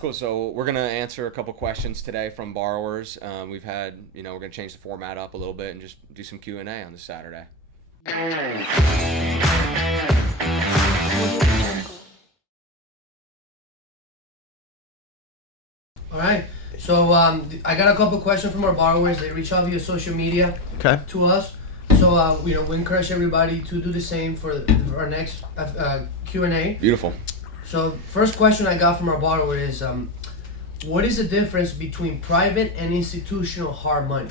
Cool. So we're gonna answer a couple questions today from borrowers. We've had, we're gonna change the format up a little bit and just do some Q&A on this Saturday. All right. So I got a couple questions from our borrowers. They reach out via social media to us. So we encourage everybody to do the same for our next Q&A. Beautiful. So first question I got from our borrower is, what is the difference between private and institutional hard money?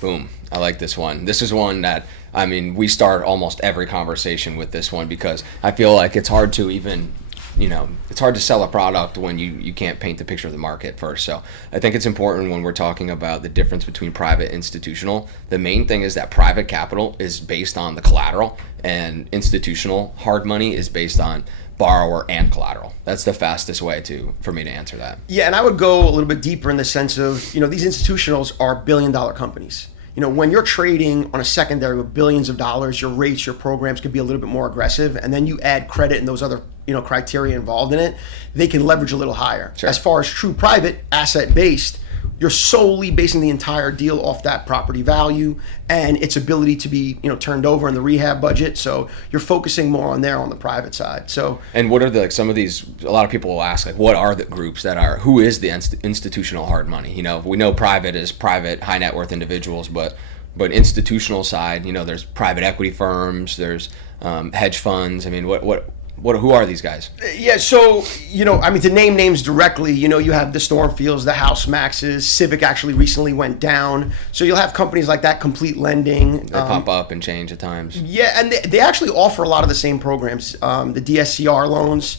Boom. I like this one. This is one that, we start almost every conversation with this one because I feel like it's hard to even, it's hard to sell a product when you can't paint the picture of the market first. So I think it's important when we're talking about the difference between private and institutional. The main thing is that private capital is based on the collateral and institutional hard money is based on borrower and collateral. That's the fastest way for me to answer that. Yeah, and I would go a little bit deeper in the sense of, these institutionals are billion-dollar companies. When you're trading on a secondary with billions of dollars, your rates, your programs could be a little bit more aggressive, and then you add credit and those other, criteria involved in it, they can leverage a little higher. Sure. As far as true private, asset-based, you're solely basing the entire deal off that property value and its ability to be, turned over in the rehab budget. So you're focusing more on the private side. So, and what are some of these? A lot of people will ask, what are the groups who is the institutional hard money? We know private is private high net worth individuals, but institutional side, there's private equity firms, there's hedge funds. Who are these guys? Yeah, so, to name names directly, you have the Stormfields, the House Maxes, Civic actually recently went down. So you'll have companies like that, Complete Lending. They pop up and change at times. Yeah, and they actually offer a lot of the same programs, the DSCR loans.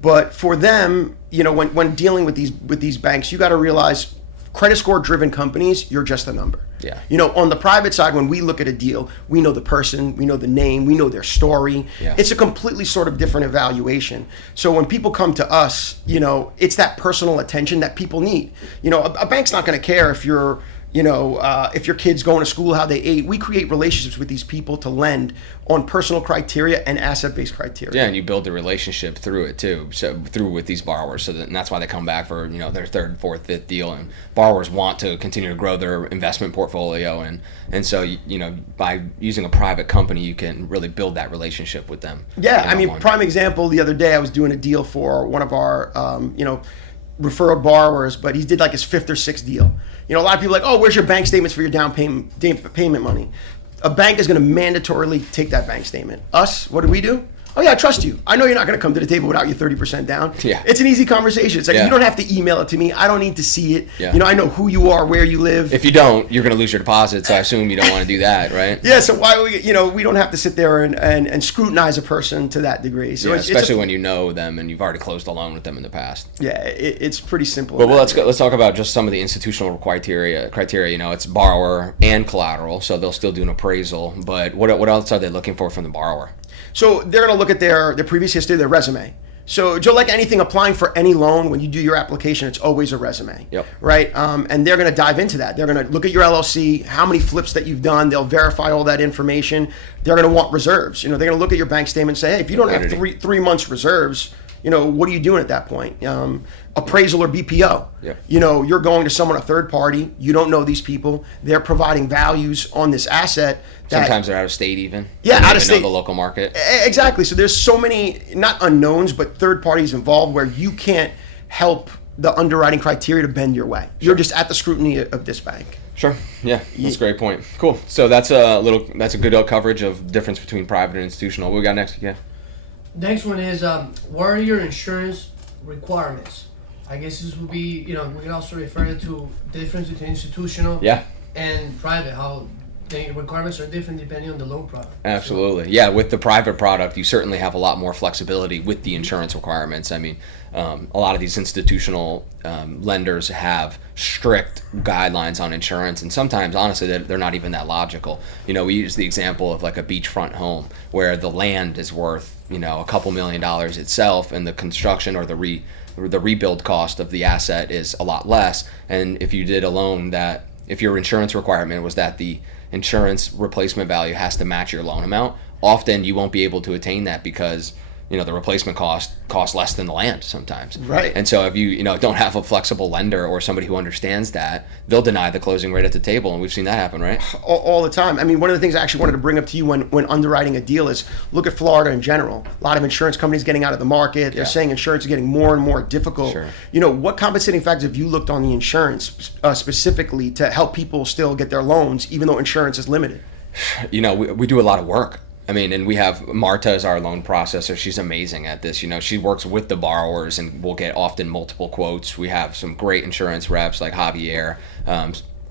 But for them, when dealing with these banks, you got to realize credit score driven companies, you're just a number. Yeah. On the private side, when we look at a deal, we know the person, we know the name, we know their story. Yeah. It's a completely sort of different evaluation. So when people come to us, it's that personal attention that people need. A bank's not going to care if you're if your kid's going to school, how they ate. We create relationships with these people to lend on personal criteria and asset-based criteria. Yeah, and you build the relationship through it too. So through with these borrowers, and that's why they come back for their third, fourth, fifth deal. And borrowers want to continue to grow their investment portfolio, and so by using a private company, you can really build that relationship with them. Yeah, prime example. The other day, I was doing a deal for one of our referral borrowers, but he did like his fifth or sixth deal. A lot of people are like, oh, where's your bank statements for your down payment money? A bank is going to mandatorily take that bank statement. Us, what do? Oh yeah, I trust you. I know you're not going to come to the table without your 30% down. Yeah. It's an easy conversation. It's like, Yeah. You don't have to email it to me. I don't need to see it. Yeah. I know who you are, where you live. If you don't, you're going to lose your deposit. So I assume you don't want to do that, right? Yeah. So why we don't have to sit there and scrutinize a person to that degree. So especially when you know them and you've already closed a loan with them in the past. Yeah, it's pretty simple. But let's talk about just some of the institutional criteria. It's borrower and collateral, so they'll still do an appraisal. But what else are they looking for from the borrower? So they're going to look at their previous history, their resume. So Joe, like anything, applying for any loan, when you do your application, it's always a resume. Yep. Right? And they're going to dive into that. They're going to look at your LLC, how many flips that you've done. They'll verify all that information. They're going to want reserves. They're going to look at your bank statement and say, hey, if you don't have three months reserves, what are you doing at that point? Appraisal or BPO. Yep. You're going to someone, a third party. You don't know these people. They're providing values on this asset. Sometimes they're out of state even. Yeah, out of state. Know the local market. Exactly. So there's so many, not unknowns, but third parties involved where you can't help the underwriting criteria to bend your way. Sure. You're just at the scrutiny of this bank. Sure. Yeah, that's a great point. Cool. So that's a good coverage of the difference between private and institutional. What we got next? Yeah. Next one is, what are your insurance requirements? I guess this would be, we can also refer it to the difference between institutional and private, how the requirements are different depending on the loan product. Absolutely. So, yeah, with the private product, you certainly have a lot more flexibility with the insurance requirements. A lot of these institutional lenders have strict guidelines on insurance, and sometimes, honestly, they're not even that logical. We use the example of like a beachfront home where the land is worth, a couple $1 million itself, and the construction or the rebuild cost of the asset is a lot less. And if you did a loan that, if your insurance requirement was that the insurance replacement value has to match your loan amount, often you won't be able to attain that because the replacement costs less than the land sometimes. Right. And so if you don't have a flexible lender or somebody who understands that, they'll deny the closing rate at the table, and we've seen that happen, right? All the time. I mean, one of the things I actually wanted to bring up to you when underwriting a deal is look at Florida in general. A lot of insurance companies getting out of the market. They're saying insurance is getting more and more difficult. Sure. What compensating factors have you looked on the insurance specifically to help people still get their loans, even though insurance is limited? We do a lot of work. I mean, and we have Marta as our loan processor. She's amazing at this. She works with the borrowers and we'll get often multiple quotes. We have some great insurance reps like Javier.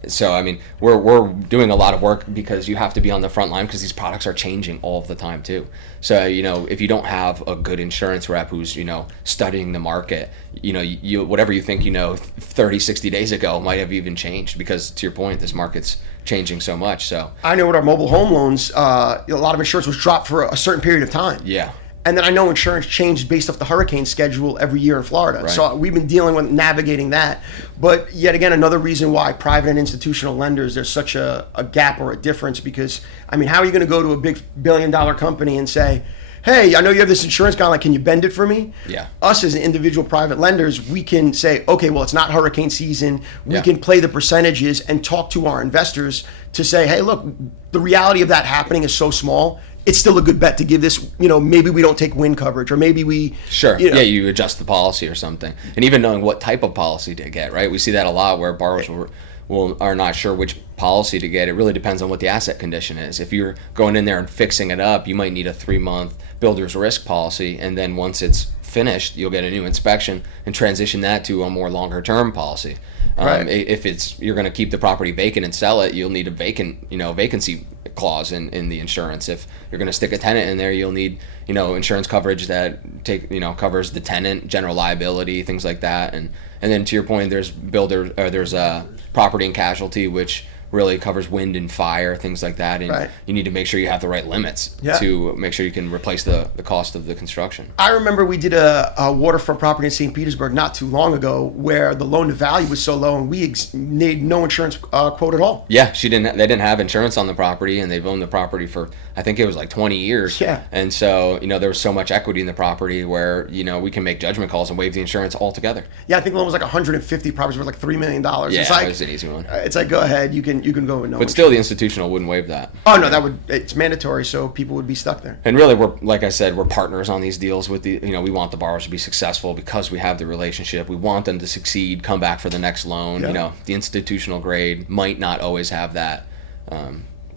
So, I mean, we're doing a lot of work because you have to be on the front line because these products are changing all of the time too. So, if you don't have a good insurance rep who's, studying the market, you whatever you think, 30, 60 days ago might have even changed because, to your point, this market's changing so much. So I know with our mobile home loans, a lot of insurance was dropped for a certain period of time. Yeah. And then I know insurance changed based off the hurricane schedule every year in Florida. Right. So we've been dealing with navigating that. But yet again, another reason why private and institutional lenders, there's such a gap or a difference because, I mean, how are you going to go to a big $1 billion company and say, hey, I know you have this insurance guideline, can you bend it for me? Yeah. Us as individual private lenders, we can say, okay, well, it's not hurricane season. We can play the percentages and talk to our investors to say, hey, look, the reality of that happening is so small. It's still a good bet to give this, maybe we don't take wind coverage or maybe we... Sure. Yeah, you adjust the policy or something. And even knowing what type of policy to get, right? We see that a lot where borrowers are not sure which policy to get. It really depends on what the asset condition is. If you're going in there and fixing it up, you might need a 3-month builder's risk policy. And then once it's finished, you'll get a new inspection and transition that to a more longer term policy. Right. If you're going to keep the property vacant and sell it, you'll need a vacancy clause in the insurance. If you're going to stick a tenant in there, you'll need insurance coverage that covers the tenant, general liability, things like that. And then to your point, there's property and casualty, which really covers wind and fire, things like that. And you need to make sure you have the right limits to make sure you can replace the cost of the construction. I remember we did a waterfront property in St. Petersburg not too long ago where the loan to value was so low and we made no insurance quote at all. Yeah, they didn't have insurance on the property and they've owned the property for, I think it was like 20 years. Yeah. And so, there was so much equity in the property where, we can make judgment calls and waive the insurance altogether. Yeah, I think the loan was like 150 properties worth like $3 million. Yeah, it's like, it was an easy one. It's like, go ahead, you can go with no But still, the institutional wouldn't waive that. Oh, no, it's mandatory, so people would be stuck there. And really, like I said, we're partners on these deals with we want the borrowers to be successful because we have the relationship. We want them to succeed, come back for the next loan. Yeah. The institutional grade might not always have that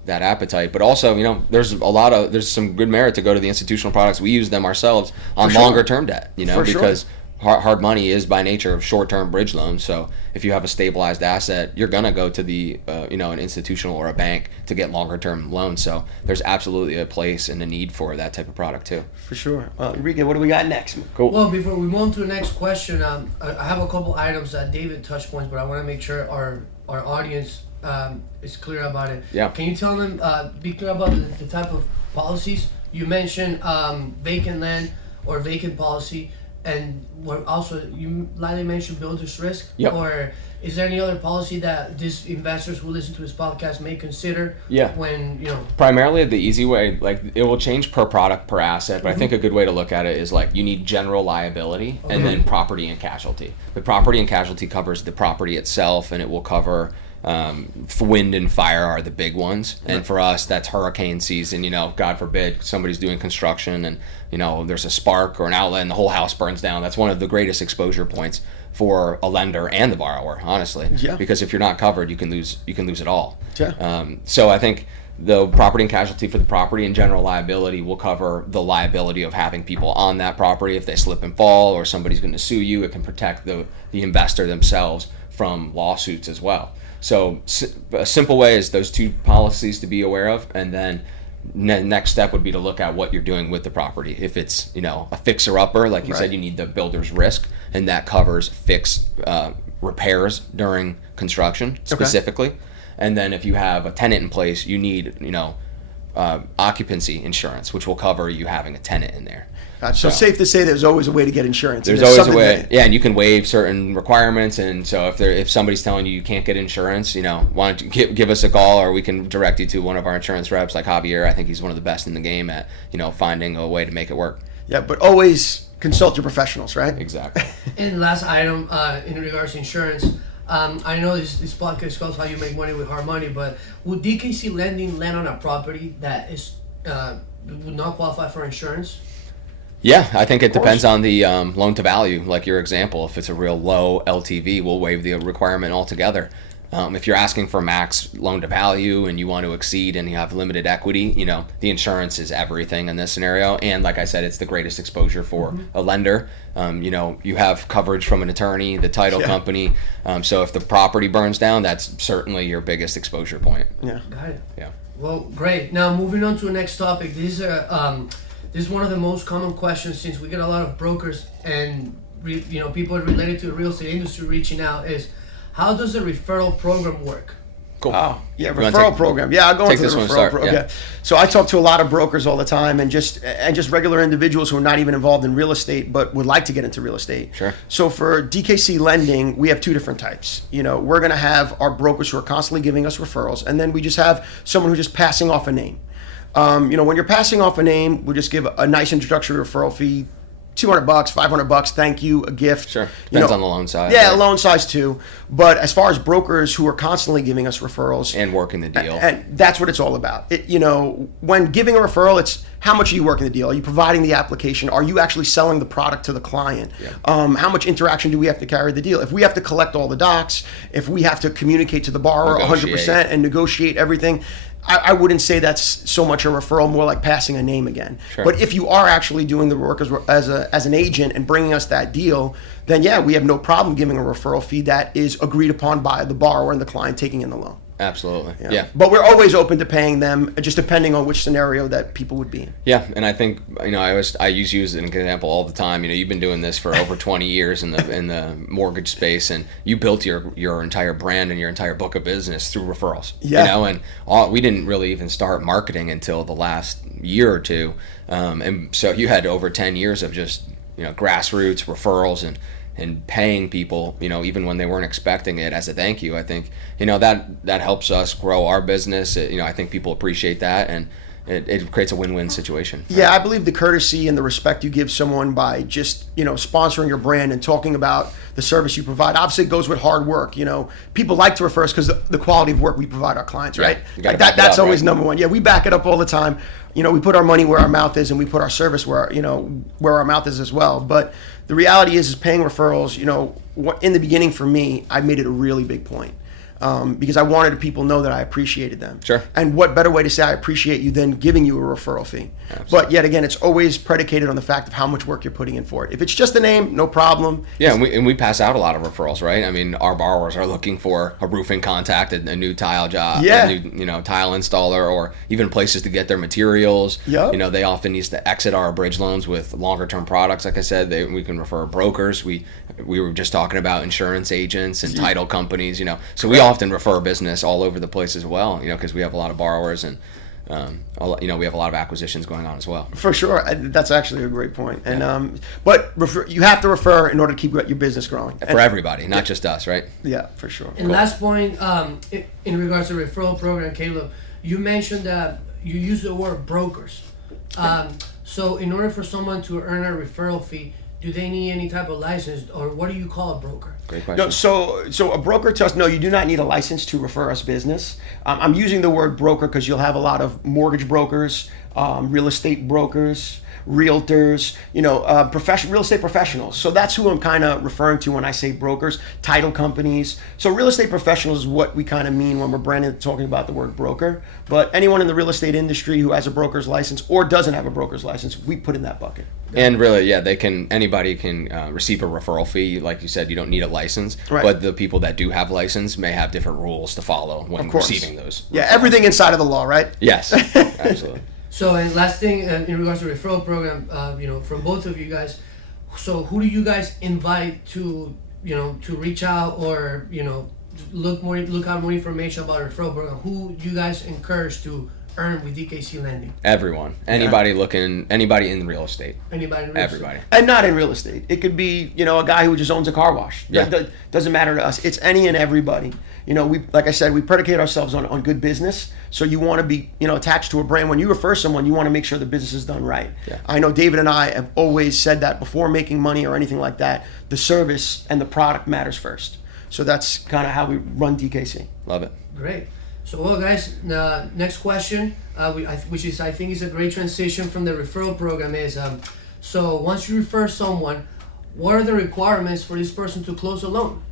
appetite, but also, there's some good merit to go to the institutional products. We use them ourselves on longer term debt, because hard money is by nature short-term bridge loans. So if you have a stabilized asset, you're gonna go to the an institutional or a bank to get longer-term loans. So there's absolutely a place and a need for that type of product too. For sure. Enrique, what do we got next? Cool. Well, before we move on to the next question, I have a couple items that David touched points, but I want to make sure our audience is clear about it. Yeah. Can you tell them, be clear about the type of policies you mentioned, vacant land or vacant policy, and also you lightly mentioned builder's risk. Yep. Or is there any other policy that these investors who listen to this podcast may consider? Yeah. When primarily the easy way, like it will change per product, per asset, but I think a good way to look at it is like you need general liability and then property and casualty. The property and casualty covers the property itself, and it will cover wind and fire are the big ones. And for us, that's hurricane season. God forbid somebody's doing construction and there's a spark or an outlet and the whole house burns down. That's one of the greatest exposure points for a lender and the borrower, honestly. Yeah. Because if you're not covered, you can lose it all. Yeah. So I think the property and casualty for the property and general liability will cover the liability of having people on that property. If they slip and fall or somebody's going to sue you, it can protect the investor themselves from lawsuits as well. So a simple way is those two policies to be aware of, and then next step would be to look at what you're doing with the property. If it's a fixer-upper, like you said, you need the builder's risk, and that covers repairs during construction specifically. Okay. And then if you have a tenant in place, you need occupancy insurance, which will cover you having a tenant in there. So safe to say there's always a way to get insurance. There's always a way, and you can waive certain requirements. And so if somebody's telling you can't get insurance, why don't you give us a call, or we can direct you to one of our insurance reps like Javier. I think he's one of the best in the game at finding a way to make it work. Yeah, but always consult your professionals, right? Exactly. And last item in regards to insurance, I know this podcast calls how you make money with hard money, but would DKC Lending lend on a property that is would not qualify for insurance? Yeah, I think it depends on the loan to value, like your example. If it's a real low LTV, we'll waive the requirement altogether. If you're asking for max loan to value and you want to exceed and you have limited equity, the insurance is everything in this scenario. And like I said, it's the greatest exposure for a lender. You have coverage from an attorney, the title company. So if the property burns down, that's certainly your biggest exposure point. Yeah. Got it. Yeah. Well, great. Now moving on to the next topic. This is one of the most common questions, since we get a lot of brokers and people related to the real estate industry reaching out, is how does the referral program work? Cool. Oh, yeah, referral program. Yeah, I'll go into the referral program. Yeah. So I talk to a lot of brokers all the time, and just regular individuals who are not even involved in real estate but would like to get into real estate. Sure. So for DKC Lending, we have two different types. We're going to have our brokers who are constantly giving us referrals, and then we just have someone who's just passing off a name. When you're passing off a name, we'll just give a nice introductory referral fee. $200, $500, thank you, a gift. Sure. Depends on the loan size. Yeah, right? Loan size too. But as far as brokers who are constantly giving us referrals and working the deal, and that's what it's all about. When giving a referral, it's how much are you working the deal? Are you providing the application? Are you actually selling the product to the client? Yeah. How much interaction do we have to carry the deal? If we have to collect all the docs, if we have to communicate to the borrower 100% and negotiate everything, I wouldn't say that's so much a referral, more like passing a name again. Sure. But if you are actually doing the work as an agent and bringing us that deal, then yeah, we have no problem giving a referral fee that is agreed upon by the borrower and the client taking in the loan. Absolutely. Yeah. But we're always open to paying them, just depending on which scenario that people would be in. Yeah, and I think I use you as an example all the time. You've been doing this for over 20 years in the mortgage space, and you built your entire brand and your entire book of business through referrals. Yeah. And we didn't really even start marketing until the last year or two, and so you had over 10 years of just grassroots referrals and paying people, even when they weren't expecting it, as a thank you. I think, that helps us grow our business. I think people appreciate that, and it creates a win-win situation. Right? Yeah, I believe the courtesy and the respect you give someone by just, sponsoring your brand and talking about the service you provide, obviously it goes with hard work. People like to refer us because the quality of work we provide our clients, right? That's always number one. Yeah, we back it up all the time. We put our money where our mouth is, and we put our service where our mouth is as well. But the reality is paying referrals, in the beginning for me, I made it a really big point. Because I wanted people to know that I appreciated them. Sure. And what better way to say I appreciate you than giving you a referral fee? Absolutely. But yet again, it's always predicated on the fact of how much work you're putting in for it. If it's just a name, no problem. Yeah, and we pass out a lot of referrals, right? I mean, our borrowers are looking for a roofing contact, a new tile job, a new tile installer, or even places to get their materials. Yep. They often need to exit our bridge loans with longer term products. Like I said, we can refer brokers. We were just talking about insurance agents and title companies. So we often refer business all over the place as well, because we have a lot of borrowers and we have a lot of acquisitions going on as well. For sure, that's actually a great point. And but you have to refer in order to keep your business growing for everybody, not just us, right? Yeah, for sure. And last point, in regards to the referral program, Caleb, you mentioned that you use the word brokers. So in order for someone to earn a referral fee, do they need any type of license, or what do you call a broker? Great question. No, so a broker to us, no, you do not need a license to refer us business. I'm using the word broker because you'll have a lot of mortgage brokers, real estate brokers, realtors, real estate professionals. So that's who I'm kind of referring to when I say brokers, title companies. So real estate professionals is what we kind of mean when we're talking about the word broker. But anyone in the real estate industry who has a broker's license or doesn't have a broker's license, we put in that bucket. And really, yeah, anybody can receive a referral fee. Like you said, you don't need a license, right. But the people that do have license may have different rules to follow when receiving those. Yeah, everything inside of the law, right? Yes, absolutely. So, and last thing in regards to the referral program, from both of you guys, so who do you guys invite to reach out or look out more information about a referral program? Who do you guys encourage to earn with DKC Lending? Everyone, anybody in real estate. Anybody in real Everybody. estate? And not in real estate. It could be, a guy who just owns a car wash. Yeah. Doesn't matter to us. It's any and everybody. Like I said, we predicate ourselves on good business. So you want to be, attached to a brand. When you refer someone, you want to make sure the business is done right. Yeah. I know David and I have always said that before making money or anything like that, the service and the product matters first. So that's kind of how we run DKC. Love it. Great. So, well, guys, the next question, which is I think is a great transition from the referral program, is so once you refer someone, what are the requirements for this person to close a loan?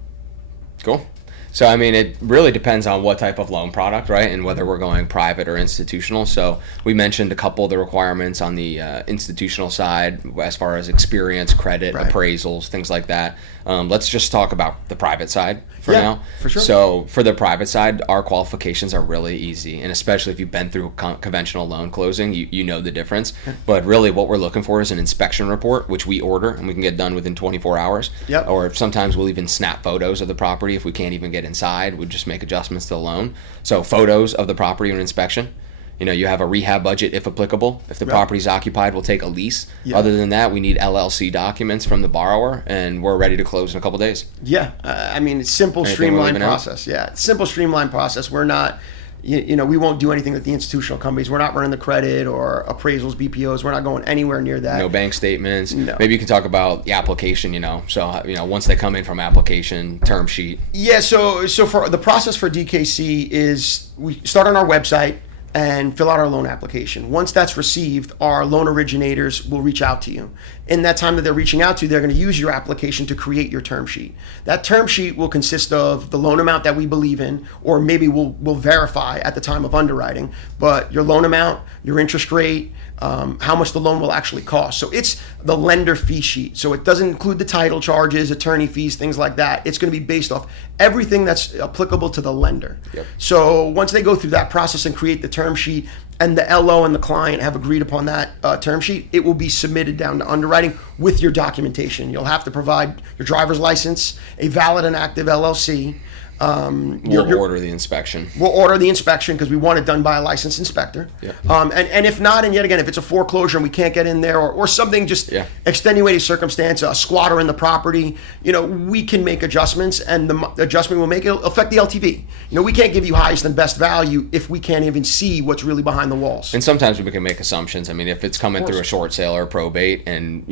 Cool. So, I mean, it really depends on what type of loan product, right? And whether we're going private or institutional. So we mentioned a couple of the requirements on the institutional side as far as experience, credit, right, appraisals, things like that. Let's just talk about the private side for Yeah, now. for sure. So for the private side, our qualifications are really easy. And especially if you've been through conventional loan closing, you know the difference. But really what we're looking for is an inspection report, which we order and we can get done within 24 hours. Yep. Or sometimes we'll even snap photos of the property if we can't even get inside. We just make adjustments to the loan. So photos of the property and inspection. You have a rehab budget if applicable. If the Right. property's occupied, we'll take a lease. Yeah. Other than that, we need LLC documents from the borrower, and we're ready to close in a couple days. Yeah. It's simple, Anything streamlined we're leaving out? process. Yeah. It's simple, streamlined process. We're not, we won't do anything with the institutional companies. We're not running the credit or appraisals, BPOs. We're not going anywhere near that. No bank statements. No. Maybe you can talk about the application, So, once they come in from application, term sheet. Yeah, so for the process for DKC is we start on our website and fill out our loan application. Once that's received, our loan originators will reach out to you. In that time that they're reaching out to you, they're going to use your application to create your term sheet. That term sheet will consist of the loan amount that we believe in, or maybe we'll verify at the time of underwriting, but your loan amount, your interest rate, how much the loan will actually cost. So it's the lender fee sheet. So it doesn't include the title charges, attorney fees, things like that. It's going to be based off everything that's applicable to the lender. Yep. So once they go through that process and create the term sheet, and the LO and the client have agreed upon that term sheet, it will be submitted down to underwriting with your documentation. You'll have to provide your driver's license, a valid and active LLC. We'll order the inspection. We'll order the inspection because we want it done by a licensed inspector. Yeah. And if not, and yet again, if it's a foreclosure and we can't get in there or something, just extenuating circumstance, a squatter in the property, we can make adjustments, and the adjustment we'll make, it'll affect the LTV. We can't give you highest and best value if we can't even see what's really behind the walls. And sometimes we can make assumptions. I mean, if it's coming through a short sale or probate and,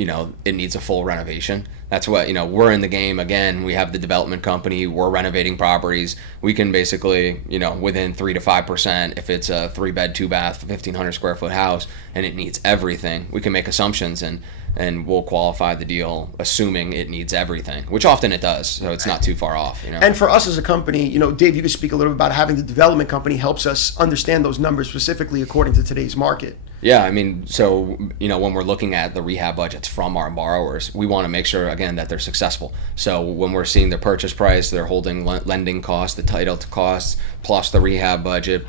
it needs a full renovation, that's what, we're in the game. Again, we have the development company, we're renovating properties. We can basically, within 3 to 5%, if it's a 3-bed, 2-bath, 1,500 square foot house and it needs everything, we can make assumptions and we'll qualify the deal assuming it needs everything, which often it does. So it's not too far off, And for us as a company, Dave, you could speak a little bit about having the development company helps us understand those numbers specifically according to today's market. Yeah, I mean, so, when we're looking at the rehab budgets from our borrowers, we want to make sure, again, that they're successful. So when we're seeing the purchase price, they're holding lending costs, the title costs, plus the rehab budget,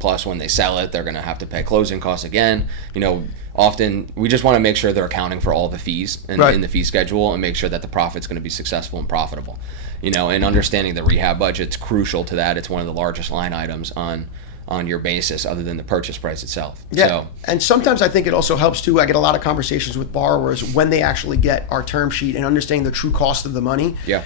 plus when they sell it, they're going to have to pay closing costs again. Often we just want to make sure they're accounting for all the fees in the fee schedule and make sure that the profit's going to be successful and profitable. And understanding the rehab budget's crucial to that. It's one of the largest line items on your basis other than the purchase price itself. Yeah, So, and sometimes I think it also helps too. I get a lot of conversations with borrowers when they actually get our term sheet and understanding the true cost of the money. Yeah.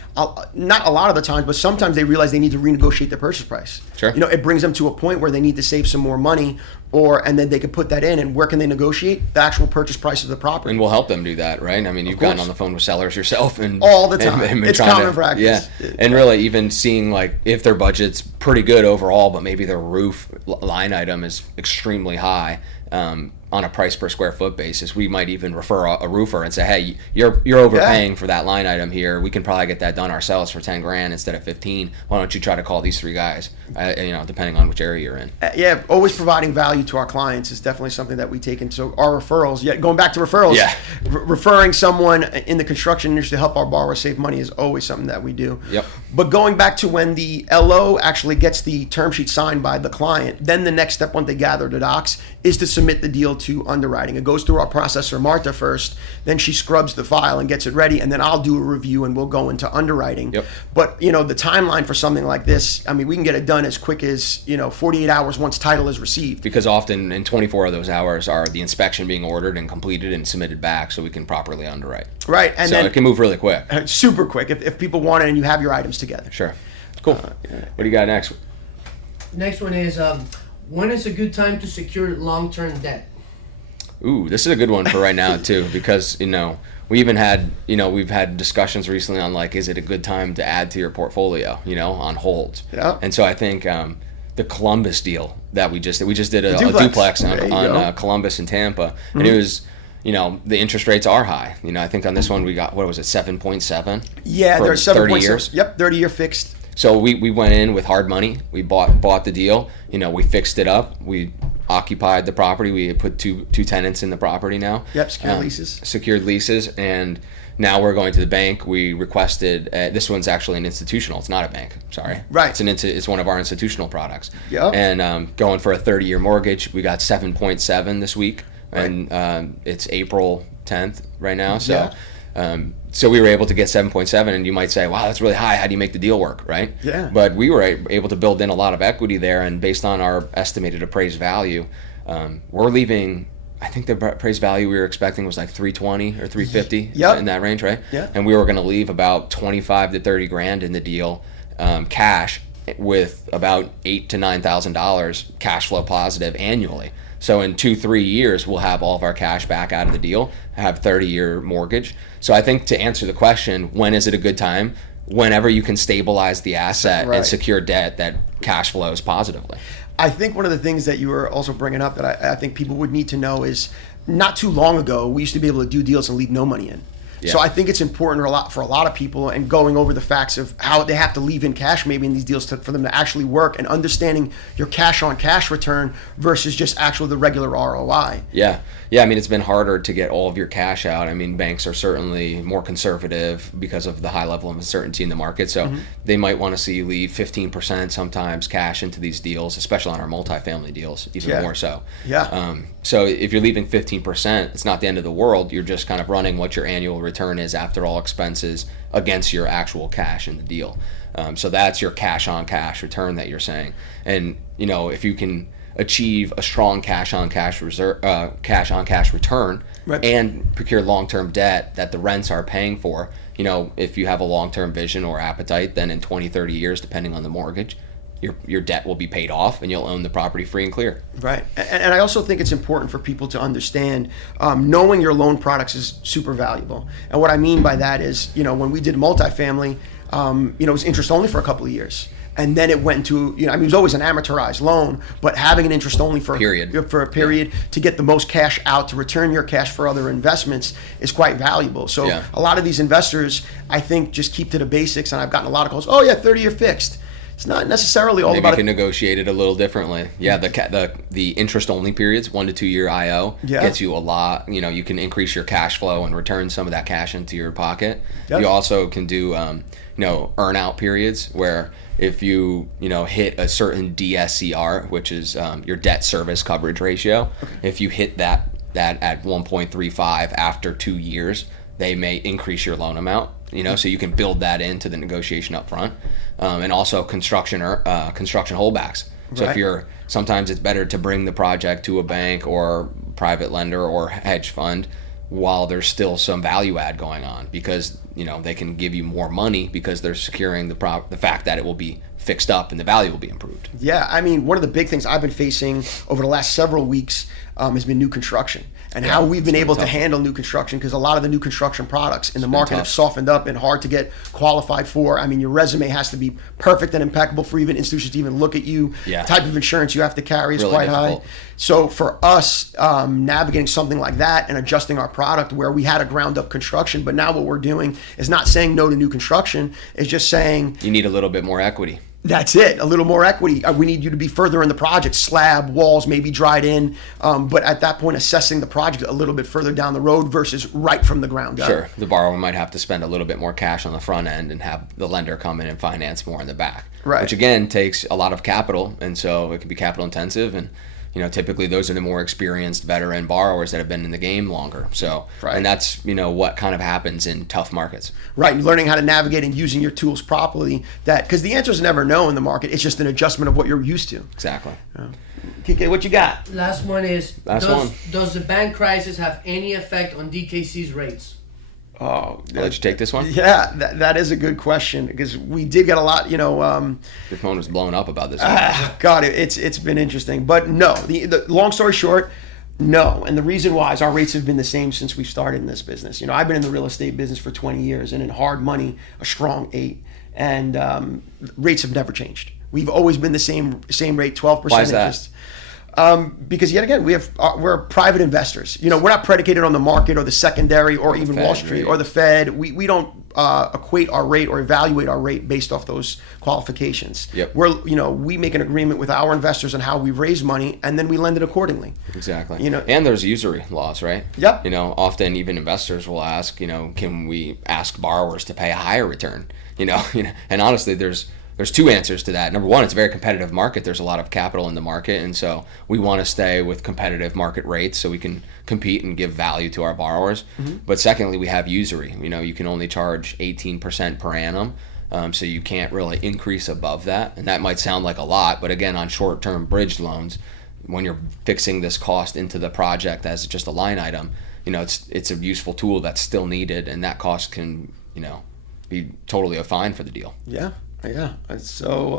Not a lot of the times, but sometimes they realize they need to renegotiate the purchase price. Sure. It brings them to a point where they need to save some more money, and then they can put that in. And where can they negotiate? The actual purchase price of the property. and we'll help them do that, right? I mean, you've gotten on the phone with sellers yourself and All the time. and It's trying common practice. Yeah, and really even seeing if their budget's pretty good overall, but maybe their roof line item is extremely high. On a price per square foot basis, we might even refer a roofer and say, "Hey, you're overpaying for that line item here. We can probably get that done ourselves for $10,000 instead of $15,000. Why don't you try to call these 3 guys? Depending on which area you're in." Yeah, always providing value to our clients is definitely something that we take into our referrals. Yeah, going back to referrals, referring someone in the construction industry to help our borrowers save money is always something that we do. Yep. But going back to when the LO actually gets the term sheet signed by the client, then the next step once they gather the docs is to submit the deal to underwriting. It goes through our processor, Martha, first. Then she scrubs the file and gets it ready. And then I'll do a review and we'll go into underwriting. Yep. But, the timeline for something like this, I mean, we can get it done as quick as, 48 hours once title is received. Because often in 24 of those hours are the inspection being ordered and completed and submitted back so we can properly underwrite. Right. And so then it can move really quick. Super quick if people want it and you have your items together. Sure. Cool. What do you got next? Next one is when is a good time to secure long-term debt? Ooh, this is a good one for right now too, because we even had we've had discussions recently on like, is it a good time to add to your portfolio, on holds. Yeah. And so I think the Columbus deal that we just did a duplex on Columbus and Tampa, and it was. The interest rates are high. I think on this one we got, what was it, 7.7? Yeah, for they're 30 years. Yep, 30-year fixed. So we went in with hard money. We bought the deal. We fixed it up. We occupied the property. We had put two tenants in the property now. Yep, secured leases. And now we're going to the bank. We requested, this one's actually an institutional. It's not a bank. Sorry. Right. It's one of our institutional products. Yep. And going for a 30-year mortgage, we got 7.7 this week. Right. And it's April 10th right now. So so we were able to get 7.7, and you might say, wow, that's really high. How do you make the deal work, right? Yeah. But we were able to build in a lot of equity there, and based on our estimated appraised value, we're leaving, I think the appraised value we were expecting was like 320 or 350 in that range, right? Yeah. And we were going to leave about 25 to 30 grand in the deal, cash, with about $8,000 to $9,000 cash flow positive annually. So in 2-3 years, we'll have all of our cash back out of the deal, have 30-year mortgage. So I think to answer the question, when is it a good time? Whenever you can stabilize the asset and secure debt that cash flows positively. I think one of the things that you were also bringing up that I think people would need to know is not too long ago, we used to be able to do deals and leave no money in. Yeah. So I think it's important for a lot of people, and going over the facts of how they have to leave in cash maybe in these deals for them to actually work, and understanding your cash on cash return versus just actually the regular ROI. Yeah. I mean, it's been harder to get all of your cash out. I mean, banks are certainly more conservative because of the high level of uncertainty in the market. So they might want to see you leave 15% sometimes cash into these deals, especially on our multifamily deals, even more so. Yeah. So if you're leaving 15%, it's not the end of the world. You're just kind of running what your annual return is after all expenses against your actual cash in the deal. So that's your cash on cash return that you're saying. And if you can achieve a strong cash on cash return and procure long-term debt that the rents are paying for, if you have a long-term vision or appetite, then in 20-30 years, depending on the mortgage, your debt will be paid off and you'll own the property free and clear. Right. And I also think it's important for people to understand knowing your loan products is super valuable. And what I mean by that is, when we did multifamily, it was interest only for a couple of years. And then it went to, it was always an amortized loan, but having an interest only for a period to get the most cash out, to return your cash for other investments is quite valuable. So a lot of these investors, I think, just keep to the basics. And I've gotten a lot of calls, 30-year fixed. It's not necessarily all Maybe about. You can negotiate it a little differently. Yeah, the interest only periods, 1 to 2 year IO, gets you a lot. You can increase your cash flow and return some of that cash into your pocket. Yep. You also can do earn out periods where if you hit a certain DSCR, which is your debt service coverage ratio, if you hit that at 1.35 after 2 years, they may increase your loan amount. So you can build that into the negotiation up front. And also construction holdbacks. So sometimes it's better to bring the project to a bank or private lender or hedge fund while there's still some value add going on, because they can give you more money because they're securing the fact that it will be fixed up and the value will be improved. Yeah, I mean, one of the big things I've been facing over the last several weeks has been new construction, and how we've been able to handle new construction, because a lot of the new construction products in the market have softened up and hard to get qualified for. I mean, your resume has to be perfect and impeccable for even institutions to even look at you. Yeah. The type of insurance you have to carry is really quite difficult. high. So for us, navigating something like that and adjusting our product where we had a ground up construction, but now what we're doing is not saying no to new construction, it's just saying you need a little bit more equity. That's it, a little more equity. We need you to be further in the project, slab, walls, maybe dried in, but at that point assessing the project a little bit further down the road versus right from the ground up. Sure, the borrower might have to spend a little bit more cash on the front end and have the lender come in and finance more in the back. Right. Which again takes a lot of capital, and so it can be capital intensive, and typically those are the more experienced veteran borrowers that have been in the game longer. So, Right. and that's, what kind of happens in tough markets. Right, and learning how to navigate and using your tools properly. Because the answer is never no in the market. It's just an adjustment of what you're used to. Exactly. KK, what you got? Last one is, one. does the bank crisis have any effect on DKC's rates? Oh, I'll let you take this one. Yeah, that is a good question because we did get a lot. Your phone was blowing up about this one. God, it's been interesting, but no. The long story short, no. And the reason why is our rates have been the same since we started in this business. I've been in the real estate business for 20 years, and in hard money, a strong 8, and rates have never changed. We've always been the same rate, 12% Why is that? interest. Because yet again, we're private investors. We're not predicated on the market or the secondary or even Fed, Wall Street right. or the Fed. We don't equate our rate or evaluate our rate based off those qualifications. Yep. We make an agreement with our investors on how we raise money, and then we lend it accordingly. Exactly. And there's usury laws, right? Yep. Often even investors will ask, can we ask borrowers to pay a higher return? And honestly, there's two answers to that. Number one, it's a very competitive market. There's a lot of capital in the market, and so we want to stay with competitive market rates so we can compete and give value to our borrowers. Mm-hmm. But secondly, we have usury. You can only charge 18% per annum, so you can't really increase above that. And that might sound like a lot, but again, on short-term bridge loans, when you're fixing this cost into the project as just a line item, it's a useful tool that's still needed, and that cost can, be totally a fine for the deal. Yeah. Yeah. So,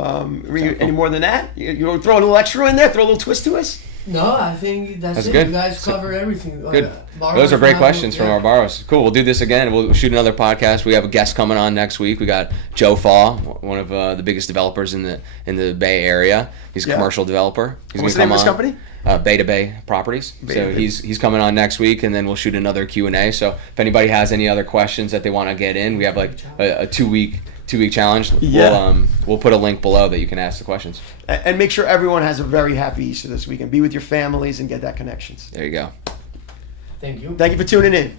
any more than that? You want to throw a little extra in there? Throw a little twist to us? No, I think that's it. Good. You guys cover everything. Good. Those are great questions from our borrowers. Cool. We'll do this again. We'll shoot another podcast. We have a guest coming on next week. We got Joe Faw, one of the biggest developers in the Bay Area. He's a commercial developer. He's What's the name of his company? Beta Bay Properties. Beta Bay. He's coming on next week, and then we'll shoot another Q&A. So if anybody has any other questions that they want to get in, we have like a two-week challenge. Yeah. We'll put a link below that you can ask the questions. And make sure everyone has a very happy Easter this weekend. Be with your families and get that connections. There you go. Thank you. Thank you for tuning in.